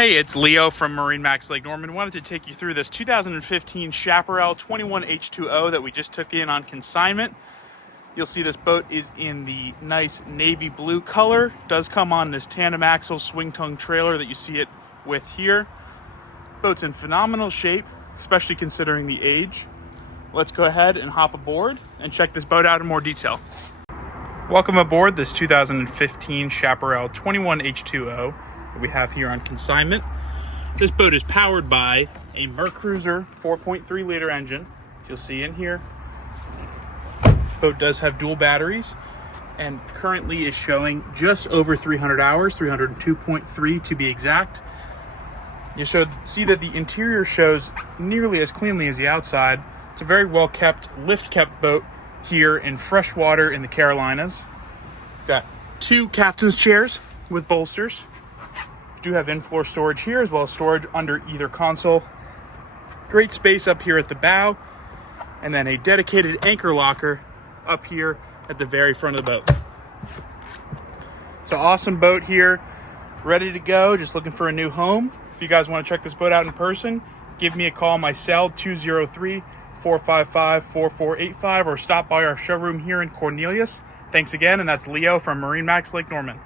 Hey, it's Leo from MarineMax Lake Norman. Wanted to take you through this 2015 Chaparral 21 H20 that we just took in on consignment. You'll see this boat is in the nice navy blue color. It does come on this tandem axle swing tongue trailer that you see it with here. Boat's in phenomenal shape, especially considering the age. Let's go ahead and hop aboard and check this boat out in more detail. Welcome aboard this 2015 Chaparral 21 H20 that we have here on consignment. This boat is powered by a Mercruiser 4.3 liter engine. You'll see in here. Boat does have dual batteries and currently is showing just over 300 hours, 302.3 to be exact. You see that the interior shows nearly as cleanly as the outside. It's a very well kept, lift kept boat here in fresh water in the Carolinas. Got two captain's chairs with bolsters. Do have in-floor storage here as well as storage under either console. Great space up here at the bow, and then a dedicated anchor locker up here at the very front of the boat. It's an awesome boat here, ready to go, just looking for a new home. If you guys want to check this boat out in person, give me a call. My cell 203-455-4485, or stop by our showroom here in Cornelius. Thanks again, and that's Leo from MarineMax Lake Norman.